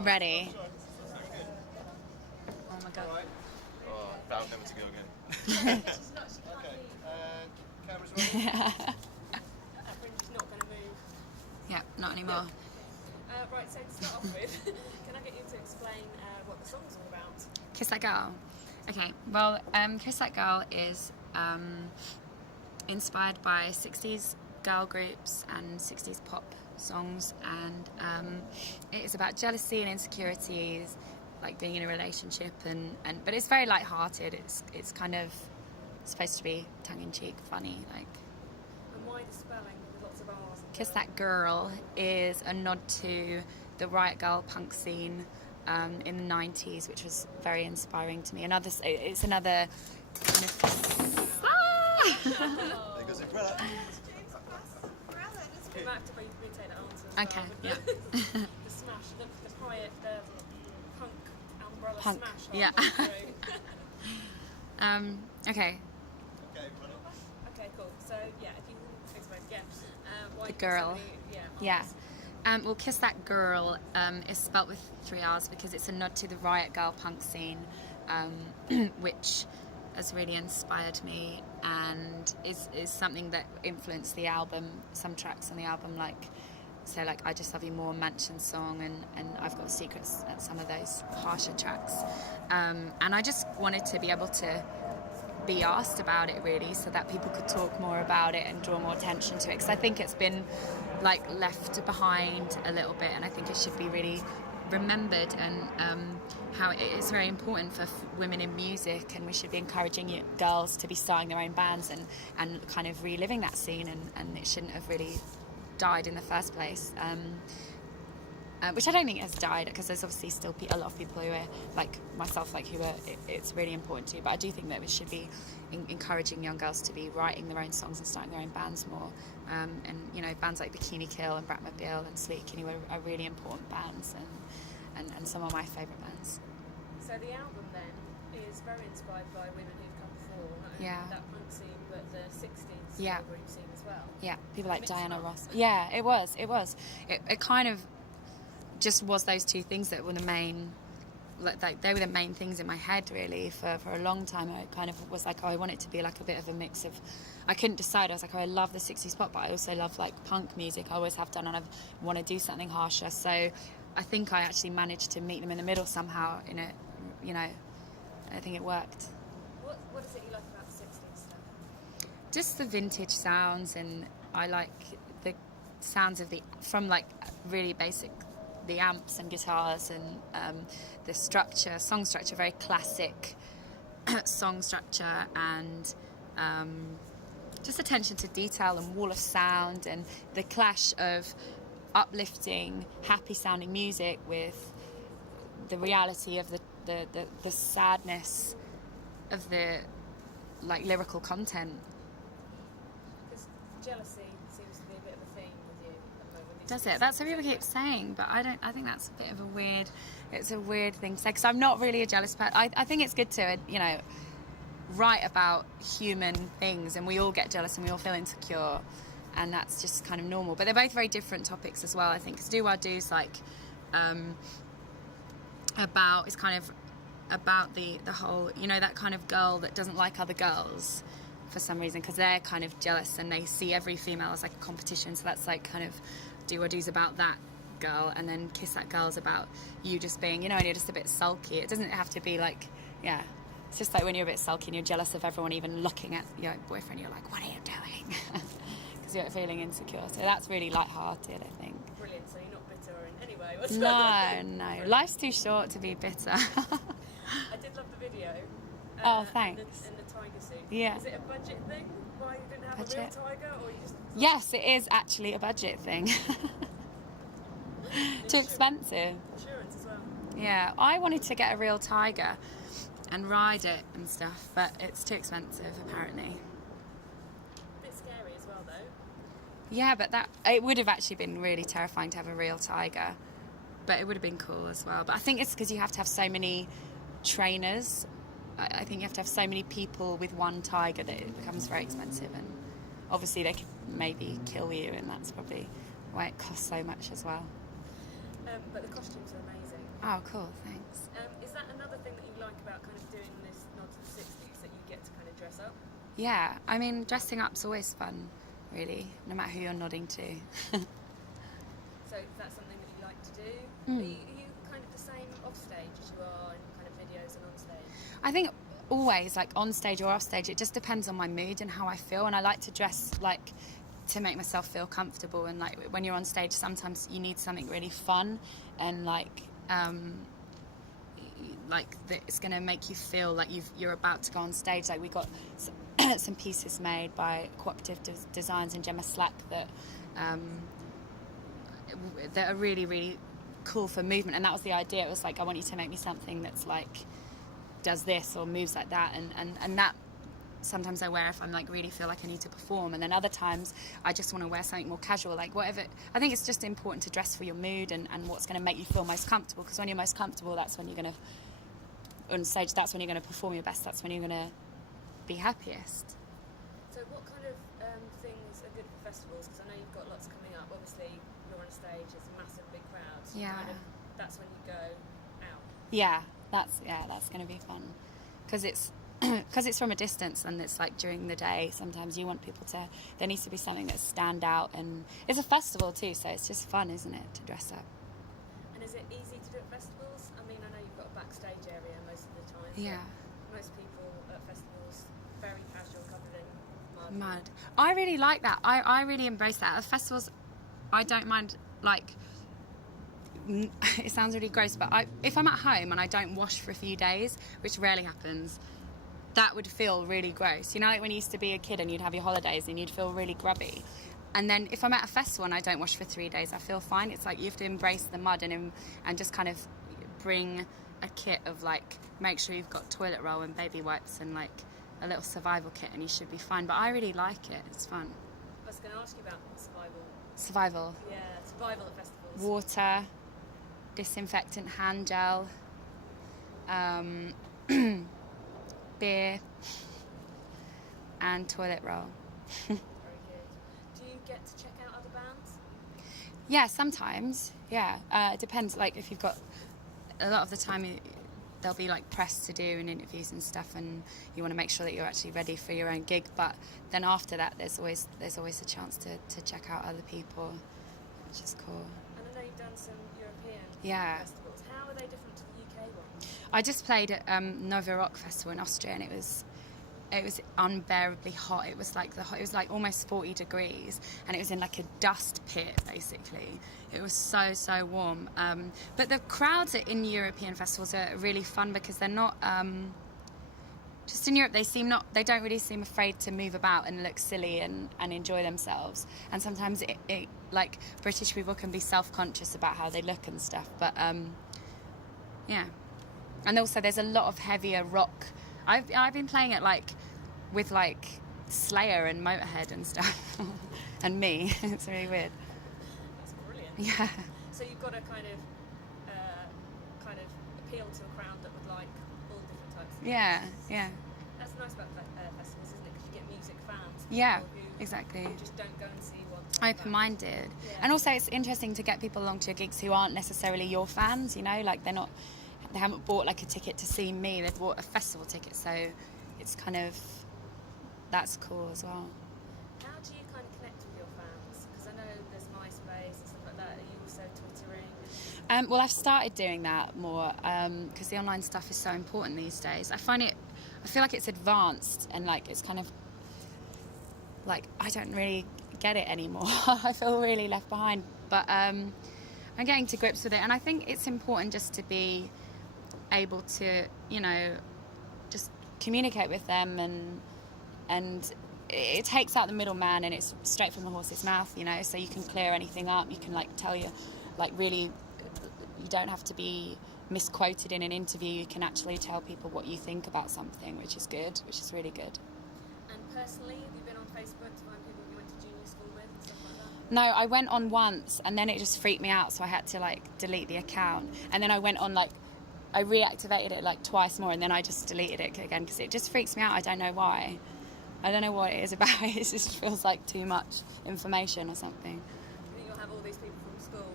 Ready? Oh my god. Oh, vowed never to go again. Okay, cameras ready? That fringe not going to move. Yeah, not anymore. Right, so to start off with, can I get you to explain what the song's all about? Kiss That Grrrl. Okay, well, Kiss That Grrrl is inspired by 60s girl groups and 60s pop songs, and it is about jealousy and insecurities, like being in a relationship, but it's very light-hearted. It's kind of supposed to be tongue-in-cheek, funny, like. And why the spelling with lots of R's? Kiss That Grrrl is a nod to the Riot Grrrl punk scene in the 90s, which was very inspiring to me. It's another kind of... There goes Umbrella. We might have to retake that answer. Okay, yeah. The smash, the quiet, the punk umbrella Punk, smash. yeah. Okay. Okay, run it. Okay, cool. So, yeah, if you can explain again. Why The girl. Yeah. Well, Kiss That Grrrl is spelt with 3 R's because it's a nod to the Riot Grrrl punk scene, which has really inspired me and is something that influenced the album. Some tracks on the album, like I Just Love You More, Mansion Song, and I've Got Secrets at some of those harsher tracks. And I just wanted to be able to be asked about it, really, so that people could talk more about it and draw more attention to it, because I think it's been like left behind a little bit, and I think it should be really remembered, and how it's very important for women in music, and we should be encouraging girls to be starting their own bands and kind of reliving that scene, and it shouldn't have really died in the first place, which I don't think has died, because there's obviously still a lot of people who are like myself, it's really important to, but I do think that we should be encouraging young girls to be writing their own songs and starting their own bands more, and you know, bands like Bikini Kill and Bratmobile and Sleek, you know, are really important bands, and some of my favourite bands. So the album then is very inspired by women who've come before, not only that punk scene, but the 60s girl group scene as well. Yeah, people like Diana Ross. Yeah, it was. It kind of just was those two things that were the main, like they were the main things in my head, really, for a long time. I kind of was like, oh, I want it to be like a bit of a mix of, I couldn't decide. I was like, oh, I love the 60s pop, but I also love like punk music. I always have done, and I want to do something harsher. So I think I actually managed to meet them in the middle somehow, in it, you know, I think it worked. What is it you like about the 60s stuff? Just the vintage sounds, and I like the sounds of from like really basic, the amps and guitars, and the structure, song structure, very classic song structure, and just attention to detail and wall of sound, and the clash of uplifting, happy sounding music with the reality of the sadness of the like lyrical content. Because jealousy seems to be a bit of a theme with you at the moment. Does it? That's what people keep saying, but I think that's a bit of a weird thing to say, because I'm not really a jealous person. I think it's good to, you know, write about human things, and we all get jealous and we all feel insecure, and that's just kind of normal. But they're both very different topics as well, I think. Because Do What I Do's like it's kind of about the whole, you know, that kind of girl that doesn't like other girls for some reason, because they're kind of jealous and they see every female as like a competition. So that's like kind of Do What I Do's about that girl, and then Kiss That Grrrl's about you just being, you know, and you're just a bit sulky. It doesn't have to be like, yeah, it's just like when you're a bit sulky and you're jealous of everyone even looking at your boyfriend, you're like, what are you doing? Because you're feeling insecure. So that's really light-hearted, I think. Brilliant. So you're not bitter in any way? No, life's too short to be bitter. I did love the video. Oh, thanks. And the tiger suit. Yeah. Is it a budget thing? Why you didn't have a real tiger, or you just? Yes, it is actually a budget thing. Too expensive. Insurance as well. Yeah, I wanted to get a real tiger and ride it and stuff, but it's too expensive apparently. A bit scary as well, though. Yeah, but it would have actually been really terrifying to have a real tiger, but it would have been cool as well. But I think it's because you have to have so many trainers. I think you have to have so many people with one tiger that it becomes very expensive, and obviously they could maybe kill you, and that's probably why it costs so much as well. But the costumes are amazing. Oh, cool, thanks. Is that another thing that you like about kind of doing this nod to the 60s, that you get to kind of dress up? Yeah, I mean, dressing up's always fun, really, no matter who you're nodding to. So is that something that you like to do? Mm. Are you kind of the same off stage as you are in kind of videos and on stage? I think always, like on stage or off stage, it just depends on my mood and how I feel, and I like to dress like to make myself feel comfortable. And like when you're on stage, sometimes you need something really fun and like that it's going to make you feel like you're about to go on stage. Like we got some pieces made by Cooperative Designs and Gemma Slack that are really, really cool for movement, and that was the idea. It was like, I want you to make me something that's like does this or moves like that, and that sometimes I wear if I'm like really feel like I need to perform, and then other times I just want to wear something more casual, like whatever. I think it's just important to dress for your mood and what's going to make you feel most comfortable, because when you're most comfortable, that's when you're going to, on stage, that's when you're going to perform your best, that's when you're going to be happiest. So what kind of things are good for festivals? Because I know you've got lots coming up. Obviously you're on a stage, it's a massive big crowd, so Yeah. kind of, that's when you go out. Yeah, that's going to be fun, because it's from a distance and it's like during the day. Sometimes you want people to, there needs to be something that stand out, and it's a festival too, so it's just fun, isn't it, to dress up. And is it easy to do at festivals? I mean, I know you've got a backstage area most of the time. Yeah. But most people at festivals, very casual, covered in mud. Mud. I really like that. I really embrace that. At festivals, I don't mind, like, it sounds really gross, but if I'm at home and I don't wash for a few days, which rarely happens, that would feel really gross. You know, like when you used to be a kid and you'd have your holidays and you'd feel really grubby. And then if I'm at a festival and I don't wash for 3 days, I feel fine. It's like you have to embrace the mud and just kind of bring a kit of like, make sure you've got toilet roll and baby wipes and like a little survival kit, and you should be fine. But I really like it. It's fun. I was going to ask you about survival. Survival. Yeah, survival at festivals. Water, disinfectant hand gel, beer, and toilet roll. Very good. Do you get to check out other bands? Yeah, sometimes. Yeah, it depends. Like if you've got, a lot of the time there'll be like press to do and interviews and stuff, and you want to make sure that you're actually ready for your own gig. But then after that, there's always a chance to check out other people, which is cool. And I know you've done some European festivals. How are they different to the UK ones? I just played at Nova Rock Festival in Austria, and it was unbearably hot. It was like almost 40 degrees, and it was in like a dust pit basically. It was so warm. But the crowds in European festivals are really fun, because they're not just in Europe. They don't really seem afraid to move about and look silly and enjoy themselves. And sometimes it like British people can be self-conscious about how they look and stuff. But yeah. And also there's a lot of heavier rock. I've been playing it like with like Slayer and Motorhead and stuff, and me. It's really weird. That's brilliant. Yeah. So you've got to kind of appeal to a crowd that would like all different types of Yeah, music. yeah. That's nice about festivals, isn't it? Because you get music fans. Yeah, People who exactly. just don't go and see one. type of band. Open-minded. Yeah. And also it's interesting to get people along to your gigs who aren't necessarily your fans, you know, like they haven't bought like a ticket to see me, they've bought a festival ticket, so it's kind of, that's cool as well. How do you kind of connect with your fans? Because I know there's MySpace and stuff like that. Are you also Twittering? Well, I've started doing that more, because the online stuff is so important these days. I feel like it's advanced, and like it's kind of like I don't really get it anymore. I feel really left behind, but I'm getting to grips with it, and I think it's important just to be able to, you know, just communicate with them, and it takes out the middleman, and it's straight from the horse's mouth, you know, so you can clear anything up. You can like tell you, like really, you don't have to be misquoted in an interview. You can actually tell people what you think about something, which is good, which is really good. And personally, have you been on Facebook to find people you went to junior school with and stuff like that? No, I went on once, and then it just freaked me out, so I had to like delete the account, and then I went on like, I reactivated it like twice more, and then I just deleted it again, because it just freaks me out. I don't know why. I don't know what it is about it. It just feels like too much information or something. I think you'll have all these people from school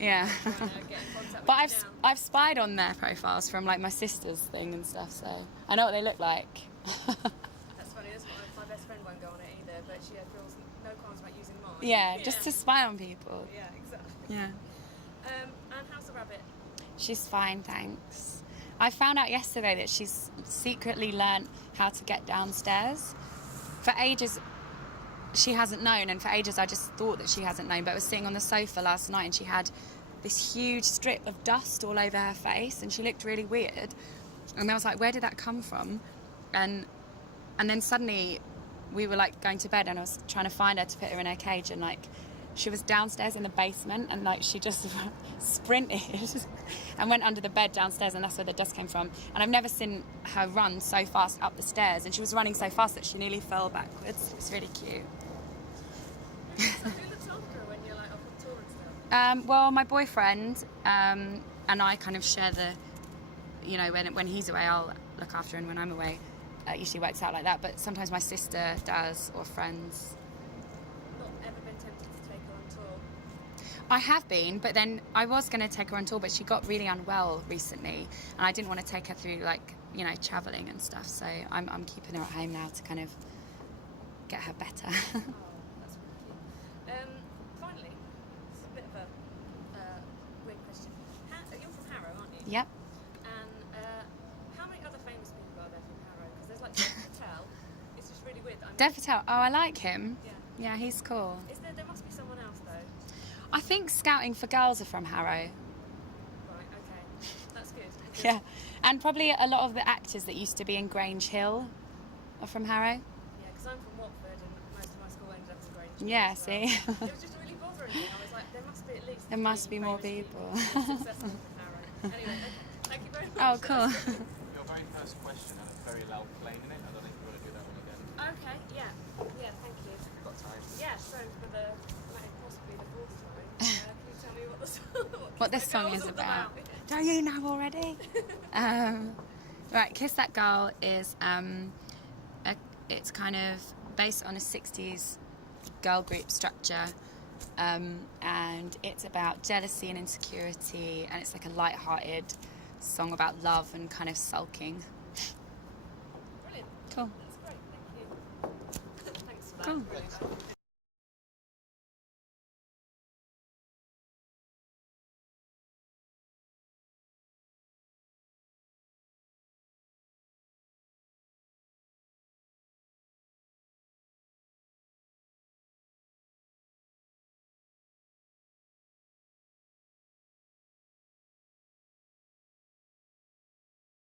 Yeah. Trying to get in contact But with you now. I've spied on their profiles from like my sister's thing and stuff, so I know what they look like. That's funny. That's why my best friend won't go on it either, but she feels no qualms about using mine. Yeah, just to spy on people. Yeah, exactly. Yeah. And how's the rabbit? She's fine, thanks. I found out yesterday that she's secretly learnt how to get downstairs. For ages, she hasn't known, and for ages I just thought that she hasn't known, but I was sitting on the sofa last night and she had this huge strip of dust all over her face and she looked really weird. And I was like, where did that come from? And then suddenly we were like going to bed and I was trying to find her to put her in her cage, and like she was downstairs in the basement and like she just sprinted and went under the bed downstairs, and that's where the dust came from. And I've never seen her run so fast up the stairs, and she was running so fast that she nearly fell backwards. It's really cute. So who looks after her when you're like off on tour and stuff? Well, my boyfriend and I kind of share the, you know, when he's away I'll look after her, and when I'm away it usually works out like that. But sometimes my sister does, or friends. Not ever been tempted to take her on tour? I have been, but then I was going to take her on tour, but she got really unwell recently, and I didn't want to take her through, like, you know, travelling and stuff. So I'm keeping her at home now to kind of get her better. Oh, that's really cute. Finally, it's a bit of a weird question. You're from Harrow, aren't you? Yep. And how many other famous people are there from Harrow? Because there's like Dev Patel. It's just really weird. Dev Patel. Oh, I like him. Yeah. Yeah, he's cool. There must be someone else though. I think Scouting for Girls are from Harrow. Right. Okay. That's good. because- Yeah. And probably a lot of the actors that used to be in Grange Hill are from Harrow. Yeah, because I'm from Watford and most of my school ended up in Grange Hill Yeah, as well. see? It was just really bothering me. I was like, there must be at least There must three be more famous people. successful from Harrow. Anyway, okay. Thank you very much. Oh, cool. Your very first question had a very loud plane in it. I don't know if you want to do that one again. Okay, yeah, thank you. You've got time. Yeah, so for the possibly the fourth time, can you tell me what the What this That song Girl's is all about. Don't you know already? Right, Kiss That Girl is it's kind of based on a 60s girl group structure, and it's about jealousy and insecurity, and it's like a light-hearted song about love and kind of sulking. Brilliant. Cool. That's great. Thank you. Thanks for that. Cool. Brilliant.